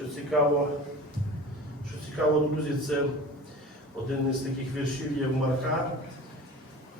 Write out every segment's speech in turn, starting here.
Що цікаво, що цікаво, друзі, це один із таких віршів є в Марка,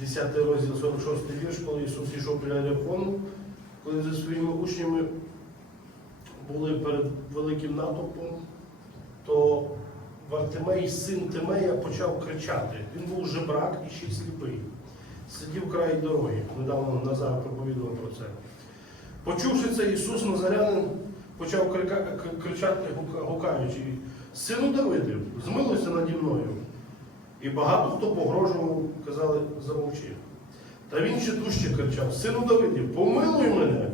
10 розділ 46 вірш, коли Ісус йшов біля Ряхону, коли зі своїми учнями були перед великим натовпом, то Вартимей, син Тимея, почав кричати. Він був жебрак і ще сліпий. Сидів край дороги. Недавно Назар проповідував про це. Почувши це, Ісус Назарянин почав кричати, гукаючи, сину Давидів, змилуйся наді мною. І багато хто погрожував, казали, замовчи. Та він ще дужче кричав: Сину Давидів, помилуй мене.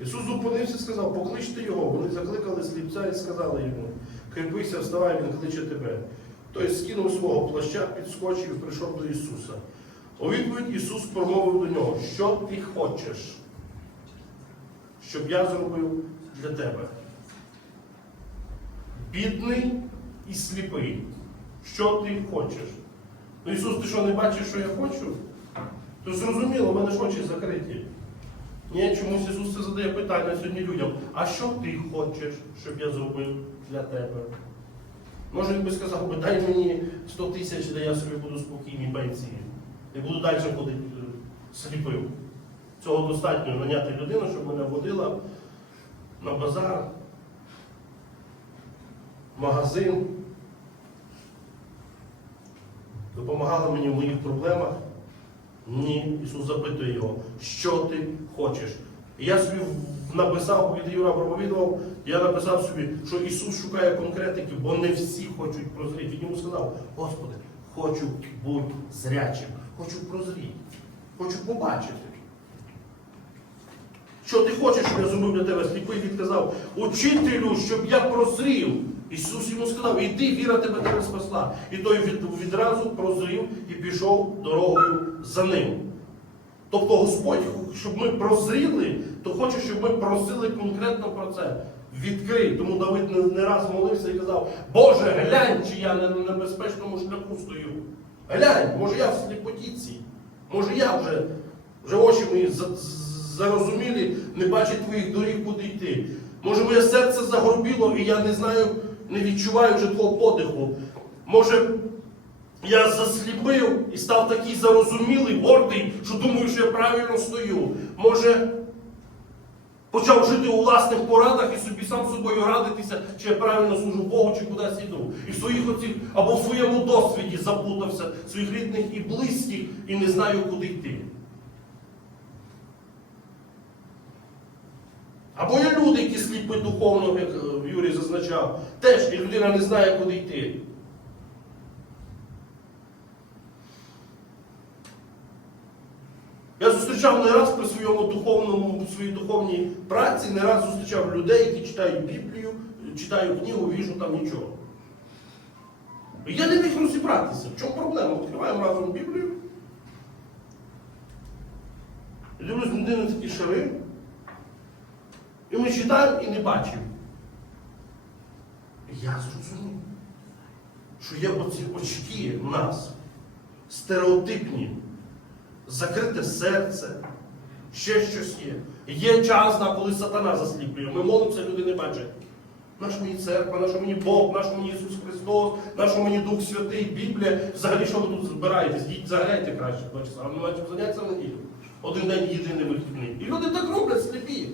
Ісус зупинився і сказав, покличте його. Вони закликали сліпця і сказали йому, кріпися, вставай, він кличе тебе. Той скинув свого плаща, підскочив і прийшов до Ісуса. У відповідь Ісус промовив до нього, що ти хочеш, щоб я зробив для тебе. Бідний і сліпий. Що ти хочеш? Ну, Ісус, ти що не бачиш, що я хочу? То зрозуміло, в мене ж очі закриті. Ні, чомусь Ісус це задає питання сьогодні людям. А що ти хочеш, щоб я зробив для тебе? Може він би сказав, би, дай мені 100 тисяч, де я собі буду спокійній пенсії. І буду далі ходити е, сліпим. Цього достатньо наняти людину, щоб мене водила на базар, магазин, допомагала мені в моїх проблемах. Ні, Ісус запитує його, що ти хочеш. Я собі написав, від Юра проповідував, я написав собі, що Ісус шукає конкретики, бо не всі хочуть прозріти. Він йому сказав, Господи, хочу бути зрячим, хочу прозріти, хочу побачити. Що ти хочеш, щоб я зробив для тебе? Сліпий відказав, учителю, щоб я прозрів. Ісус йому сказав, іди, віра тебе тебе спасла. І той від, відразу прозрів і пішов дорогою за ним. Тобто Господь, щоб ми прозріли, то хоче, щоб ми просили конкретно про це. Відкрий. Тому Давид не, раз молився і казав, Боже, глянь, чи я на небезпечному шляху стою. Глянь, може я в сліпотіці, може я вже, вже очі мої зарозумілі, не бачать твоїх доріг, куди йти. Може, моє серце загорбіло, і я не знаю, не відчуваю вже твого подиху. Може, я засліпив і став такий зарозумілий, гордий, що думаю, що я правильно стою. Може, почав жити у власних порадах і собі сам собою радитися, чи я правильно служу Богу, чи кудись іду. І в своїх оцих, або в своєму досвіді заплутався, своїх рідних і близьких, і не знаю, куди йти. Або є люди, які сліпі духовно, як е, Юрій зазначав, теж і людина не знає, куди йти. Я зустрічав не раз при своєму духовному, своїй духовній праці, не раз зустрічав людей, які читають Біблію, читають книгу, віжу там нічого. Я не міг розібратися. В чому проблема? Відкриваємо разом Біблію. І дивлюсь, людина такі шари. І ми читаємо і не бачимо. Я зрозумів, що є оці очки в нас, стереотипні, закрите серце, ще щось є. Є час, на коли сатана засліплює. Ми молимося, люди не бачать. Наша мені церква, наша мені Бог, наш мені Ісус Христос, наш мені Дух Святий, Біблія. Взагалі, що ви тут збираєтесь? Діть, заграйте краще два часа, а ми маємо заняття в неділю. Один день єдиний вихідний. І люди так роблять сліпі.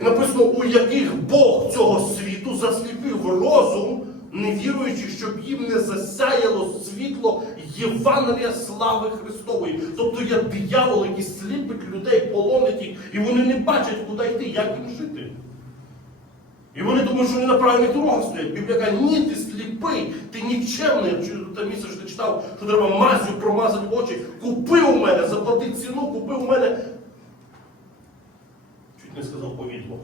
І написано, у яких Бог цього світу засліпив розум, не віруючи, щоб їм не засяяло світло Євангелія слави Христової. Тобто є диявол, який сліпить людей, полонить їх, і вони не бачать, куди йти, як їм жити. І вони думають, що вони на правильних дорогах стоять. Біблія каже, ні, ти сліпий, ти нікчемний. Те місце, що ти читав, що треба мазю промазати очі. Купи у мене, заплати ціну, купи у мене. Чуть не сказав повідло.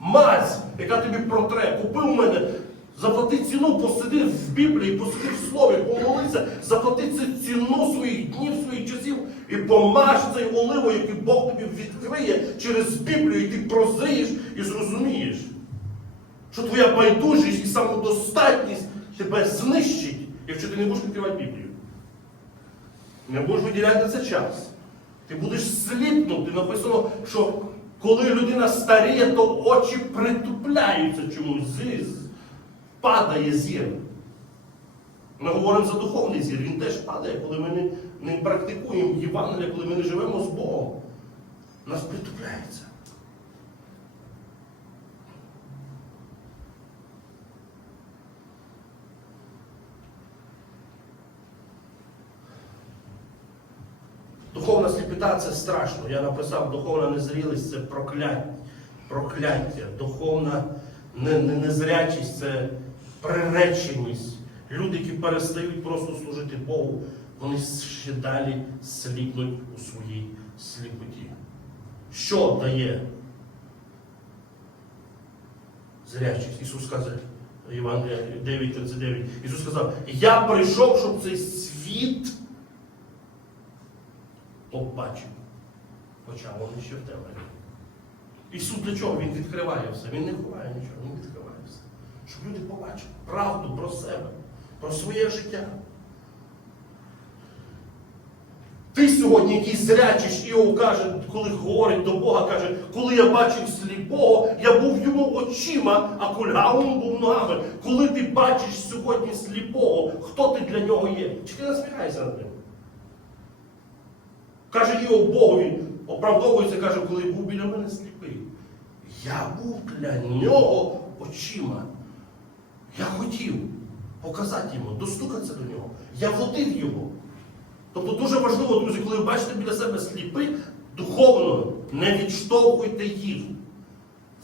Мазь, яка тобі протре, купи у мене, заплати ціну, посиди в Біблії, посиди в слові, помолися, заплати цю ціну своїх днів, своїх часів, І помаж цей оливою, який Бог тобі відкриє через Біблію, і ти прозрієш і зрозумієш, що твоя байдужість і самодостатність тебе знищить, якщо ти не будеш відкривати Біблію. Не будеш виділяти це час. Ти будеш сліпнути. Написано, що коли людина старіє, то очі притупляються чомусь. Падає зір. Ми говоримо за духовний зір, він теж падає, коли ми не, не практикуємо Євангелія, коли ми не живемо з Богом. Нас притупляється. Духовна сліпота це страшно. Я написав, духовна незрілість це прокляття. прокляття. Духовна не- не- незрячість це приреченість. Люди, які перестають просто служити Богу, вони ще далі сліпнуть у своїй сліпоті. Що дає зрячість? Ісус каже, Євангелія 9.39. Ісус сказав, я прийшов, щоб цей світ побачив. Хоча вони ще в темряві. Ісус для чого? Він відкриває все. Він не ховає нічого, він відкриває все. Щоб люди побачили правду про себе, про своє життя. Ти сьогодні, який зрячиш, Іов каже, коли говорить до Бога, каже, коли я бачив сліпого, я був йому очима, а кульгавом був ногами. Коли ти бачиш сьогодні сліпого, хто ти для нього є? Чи ти насміхаєшся над ним? Каже Іов Богові, оправдовується, каже, коли був біля мене сліпий. Я був для нього очима. Я хотів показати йому, достукатися до нього. Я водив його. Тобто дуже важливо, друзі, коли ви бачите біля себе сліпих, духовно не відштовхуйте їх.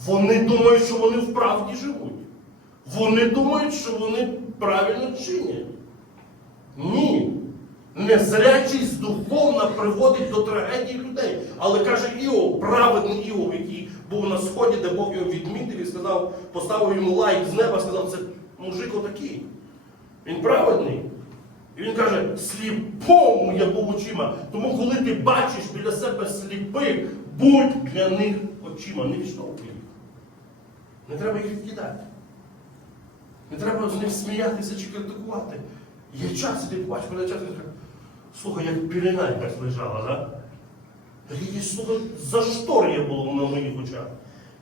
Вони думають, що вони в правді живуть. Вони думають, що вони правильно чинять. Ні. Незрячість духовна приводить до трагедії людей. Але каже Іов, праведний Іов, який був на сході, де Бог його відмітив і сказав, поставив йому лайк з неба, сказав, це мужик отакий. Він праведний. І він каже, сліпому я був очима. Тому коли ти бачиш біля себе сліпих, будь для них очима, не відштовхуй їх. Не треба їх відкидати. Не треба з них сміятися чи критикувати. Є час, і ти побачиш, коли час, ти кажеш, слухай, як пілена якась лежала, да? Такі слухай, зашторює було на моїх очах.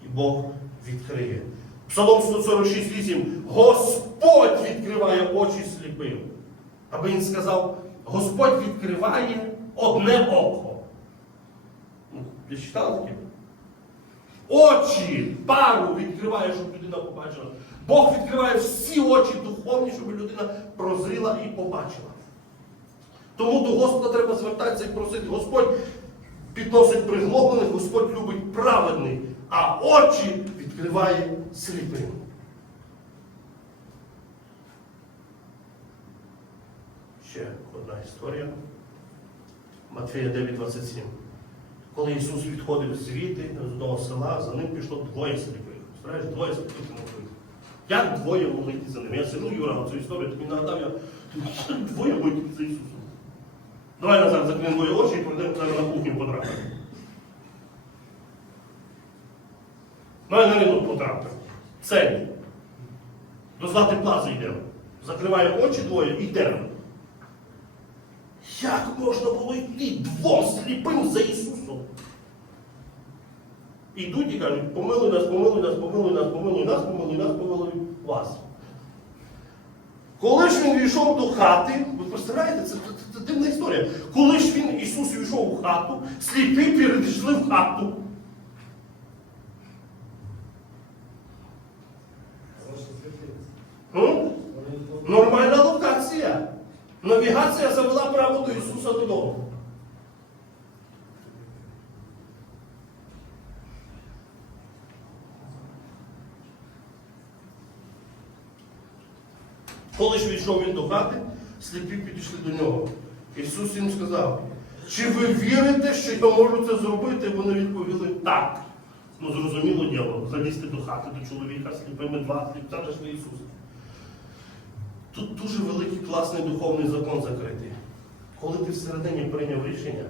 І Бог відкриє. Псалом 146.8. Господь відкриває очі сліпим. Аби він сказав, Господь відкриває одне око. Ну, Ви читали таке? Очі, пару відкриває, щоб людина побачила. Бог відкриває всі очі духовні, щоб людина прозріла і побачила. Тому до Господа треба звертатися і просити. Господь підносить приглоблених, Господь любить праведних, а очі відкриває сліпим. Ще одна історія. Матфея 9,27. Коли Ісус відходив звідти з одного села, за ним пішло двоє сліпих. Знаєш, двоє сліпих могли. Як двоє могли за ним? Я сижу, Юра, цю історію, тобі нагадав, я двоє могли за Ісусом. Давай назад закинемо двоє очі і пройдемо зараз на кухню потрапимо. Давай на минуту потрапимо. Цель. До Злати плази йдемо. Закриваємо очі двоє і йдемо. Як можна було йти двом сліпим за Ісусом? Ідуть і кажуть, помилуй нас, помилуй нас, помилуй нас, помилуй нас, помилуй нас, помилуй вас. Коли ж він війшов до хати, ви представляєте, це, це, це дивна історія. Коли ж він, Ісус війшов у хату, сліпі перейшли в хату. Нормальна локація. Навігація завела право до Ісуса додому. Коли ж війшов він до хати, сліпі підійшли до нього. Ісус їм сказав, чи ви вірите, що я можу це зробити? Вони відповіли так. Ну, зрозуміло діло, залізти до хати до чоловіка сліпими два сліпця ж не Ісус. Тут дуже великий класний духовний закон закритий. Коли ти всередині прийняв рішення,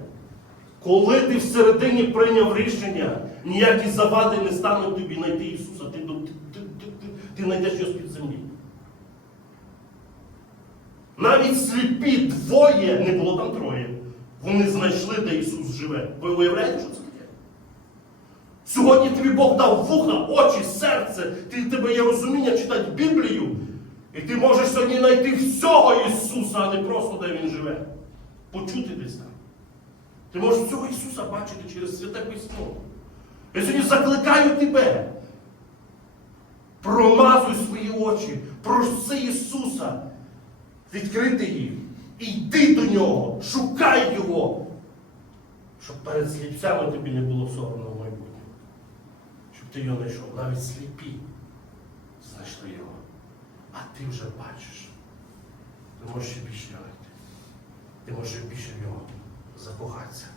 Коли ти всередині прийняв рішення, ніякі завади не стануть тобі знайти Ісуса, ти, ти, ти, ти, ти, ти знайдеш його з-під землі. Навіть сліпі двоє, не було там троє. Вони знайшли, де Ісус живе. Ви уявляєте, що це таке? Сьогодні тобі Бог дав вуха, очі, серце, ти, тебе є розуміння читати Біблію. І ти можеш сьогодні знайти всього Ісуса, а не просто де Він живе. Почути десь там. Ти можеш всього Ісуса бачити через святе письмо. Я сьогодні закликаю тебе. Промазуй свої очі, проси Ісуса відкрити їх. І йди до нього, шукай Його, щоб перед сліпцями тобі не було соромно в майбутньому. Щоб ти його знайшов. Навіть сліпі знайшли його. А ти вже бачиш. Ти можеш ще більше його. Ти можеш ще більше в нього закохатися.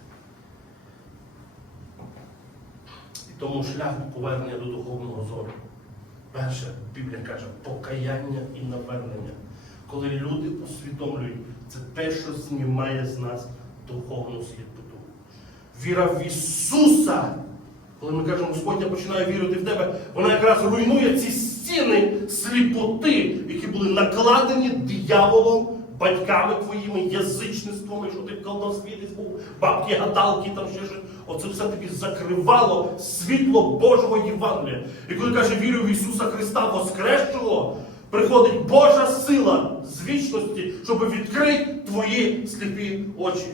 І тому шлях повернення до духовного зору. Перше, Біблія каже, покаяння і навернення. Коли люди усвідомлюють, це те, що знімає з нас духовну сліпоту. Віра в Ісуса. Коли ми кажемо, Господь, я починаю вірити в тебе, вона якраз руйнує ці стіни сліпоти, які були накладені дияволом, батьками твоїми, язичництвом, що ти в колдовстві десь був, бабки, гадалки, там ще щось. Оце все тобі закривало світло Божого Євангелія. І коли каже, вірю в Ісуса Христа Воскресшого, приходить Божа сила з вічності, щоб відкрити твої сліпі очі.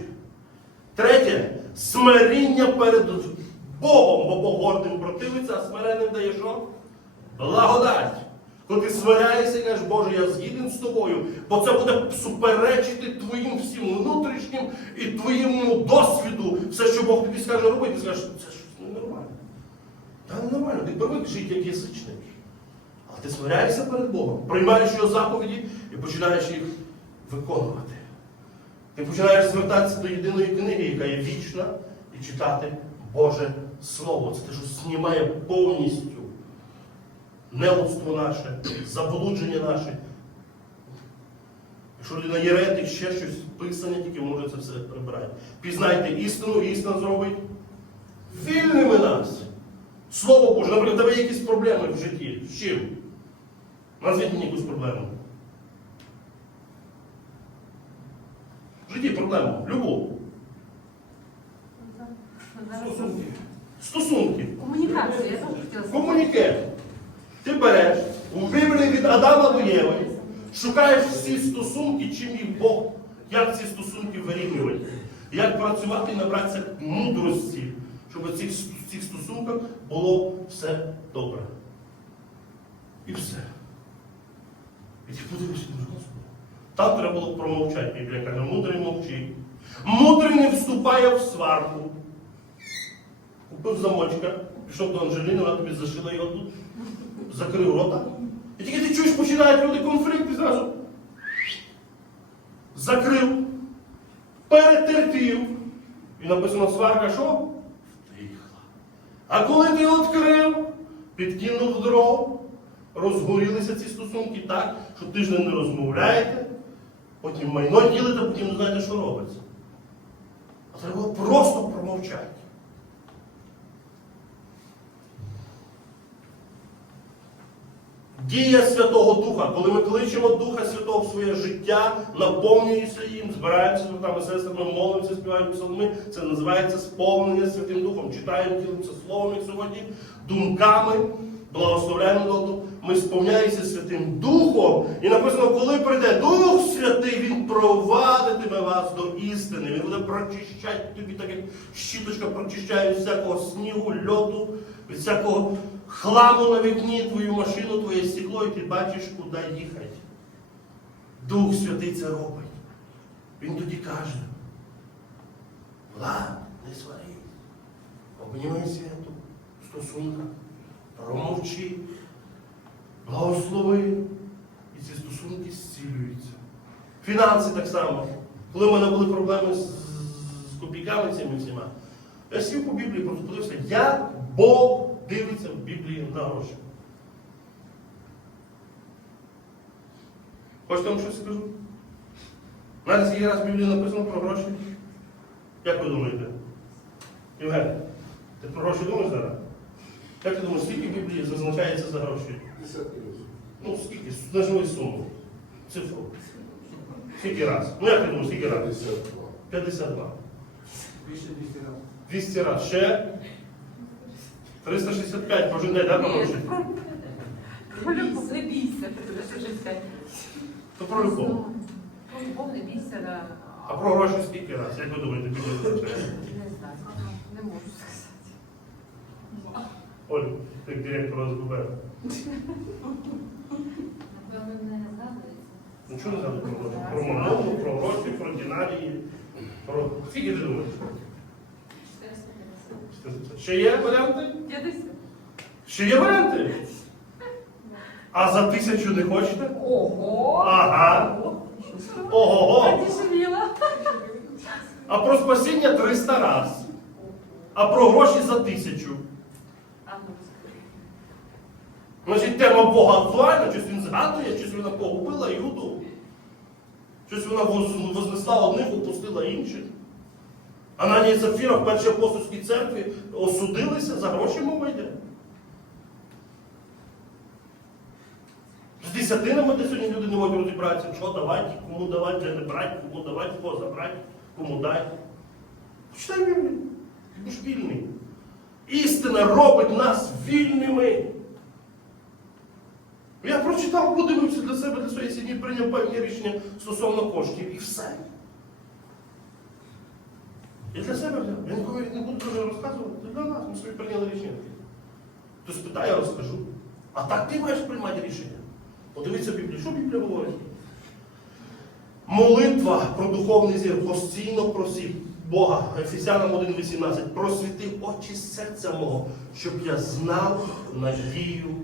Третє смиріння перед Богом, бо Бог гордим противиться, а смиренним дає що? Благодать. Коли ти смиряєшся і кажеш, Боже, я згіден з тобою, бо це буде суперечити твоїм всім внутрішнім і твоєму досвіду. Все, що Бог тобі скаже робити, ти скажеш, це щось ненормально. Та ненормально, ти привик жити як язичник. Але ти смиряєшся перед Богом, приймаєш його заповіді і починаєш їх виконувати. Ти починаєш звертатися до єдиної книги, яка є вічна, і читати Боже Слово. Це те, що знімає повністю неудство наше, заблудження наше. Якщо людина єретик, ще щось, писання тільки може це все прибирати. Пізнайте істину, і істина зробить вільними нас. Слово Боже, наприклад, тебе якісь проблеми в житті. З чим? Назвіть мені якусь проблему. В житті проблему. Любу. Стосунки. Стосунки. Комунікація, я теж хотіла сказати. Комунікет. Ти береш Біблії від Адама до Єви, шукаєш всі стосунки, чим їх Бог, як ці стосунки вирівнювати, як працювати і набратися мудрості, щоб у цих, в цих стосунках було все добре. І все. І ти подивишся, думаєш, Господи. Там треба було промовчати, Біблія каже, мудрий мовчить. Мудрий не вступає в сварку. Купив замочка, пішов до Анжеліни, вона тобі зашила його тут, закрив рота. І тільки ти чуєш, починають люди конфлікт і зразу закрив, перетерпів. І написано сварка, що? Втихла. А коли ти відкрив, підкинув дров, розгорілися ці стосунки так, що тиждень не розмовляєте, потім майно ділите, потім не знаєте, що робиться. А треба просто промовчати. Дія Святого Духа, коли ми кличемо Духа Святого в своє життя, наповнюємося їм, збираємося з братами, сестрами, молимося, співаємо псалми, це називається сповнення Святим Духом. Читаємо, ділимося словом, як сьогодні, думками, благословляємо одного. Ми сповняємося Святим Духом. І написано, коли прийде Дух Святий, Він провадитиме вас до істини. Він буде прочищати тобі, так як щіточка прочищає від всякого снігу, льоду, від всякого хламу на вікні, твою машину, твоє стекло, і ти бачиш, куди їхати. Дух Святий це робить. Він тоді каже, Влад, не сварись, обніми святу в стосунках, промовчи, благослови. І ці стосунки зцілюються. Фінанси так само. Коли в мене були проблеми з, з копійками цими всіма, я сів по Біблії, просто подивився, як Бог дивиться в Біблії на гроші. Хочете вам щось скажу? Знаєте, скільки раз в Біблії написано про гроші? Як ви думаєте? Євген, ти про гроші думаєш зараз? Як ти думаєш, скільки в Біблії зазначається за гроші? 50 минут. Ну, скільки? Нажми суму. Цифру. Скільки раз? Ну як ти думаєш, скільки раз? 52. 52. Більше 200 разів. 200 раз. Ще 365 кожен день, так, гроші? Не бійся, ти вже життя. То про любов. Про любов не бійся, да. А про гроші скільки раз? Як ви думаєте, Біблія зазначає? Не знаю. Не можу сказати. Оль, ти як директор ОСББ. Напевно, не згадується. Ну чого не знаю про гроші? Про гроші, про динарії. Про... Скільки ти думаєш? 450. Ще є варіанти? 50. Ще є варіанти? А за тисячу не хочете? Ого! Ага. Ого-го. А про спасіння 300 раз. А про гроші за тисячу. Значить, тема Бога актуальна, щось він згадує, щось вона погубила Юду. Щось вона вознесла одних, опустила інших. Ананія і Сафіра в першій апостольській церкві осудилися, за гроші мова йде. З десятинами де сьогодні люди не можуть розібратися, що давати, кому давати, де не брати, кому давати, кого забрати, кому дати. Почитай Біблію. Ти будеш вільний. Істина робить нас вільними. Я прочитав, подивився для себе, для своєї сім'ї, прийняв певні рішення стосовно коштів і все. І для себе. Я нікому не буду дуже розказувати. Для нас ми собі прийняли рішення. Хтось питає, я розкажу. А так ти маєш приймати рішення. Подивіться Біблію. Що Біблія говорить? Молитва про духовний зір постійно просіть Бога, Ефесянам 1.18, просвіти очі серця мого, щоб я знав надію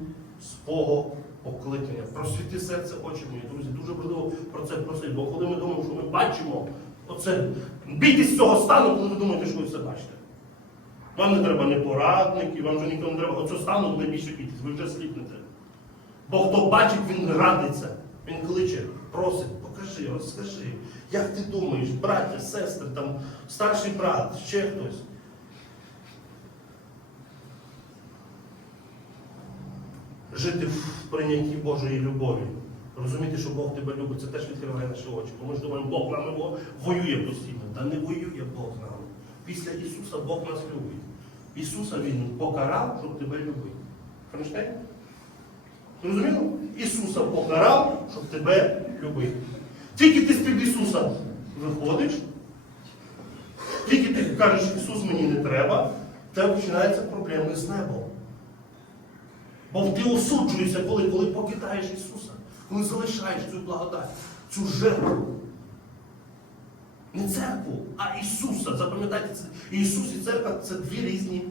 свого покликання. Просвіти серце очі мої, друзі. Дуже важливо про це просити. Бо коли ми думаємо, що ми бачимо, оце бійтесь цього стану, коли ви думаєте, що ви все бачите. Вам не треба не порадників, вам вже ніхто не треба. Оцього стану найбільше бійтесь, ви вже сліпнете. Бо хто бачить, він радиться. Він кличе, просить, покажи, розкажи. Як ти думаєш, браття, сестри, там, старший брат, ще хтось. Жити в прийнятті Божої любові. Розуміти, що Бог тебе любить, це теж відкриває наші очі. Бо ми ж думаємо, Бог нами во- воює постійно. Та не воює Бог з нами. Після Ісуса Бог нас любить. Ісуса Він покарав, щоб тебе любити. Франштейн? Зрозуміло? Ісуса покарав, щоб тебе любити. Тільки ти з-під Ісуса виходиш, тільки ти кажеш, Ісус мені не треба, тебе починаються проблеми з небом. Бо ти осуджуєшся, коли, коли покидаєш Ісуса, коли залишаєш цю благодать, цю жертву. Не церкву, а Ісуса. Запам'ятайте, це Ісус і церква це дві різні.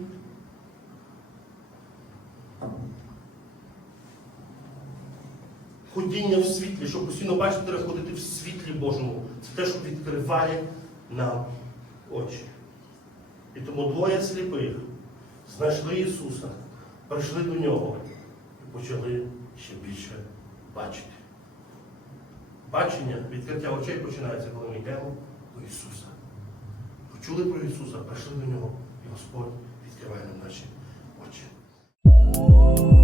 Ходіння в світлі, щоб постійно бачити, треба ходити в світлі Божому. Це те, що відкриває нам очі. І тому двоє сліпих знайшли Ісуса, прийшли до нього почали ще більше бачити. Бачення, відкриття очей починається, коли ми йдемо до Ісуса. Почули про Ісуса, прийшли до Нього, і Господь відкриває нам наші очі.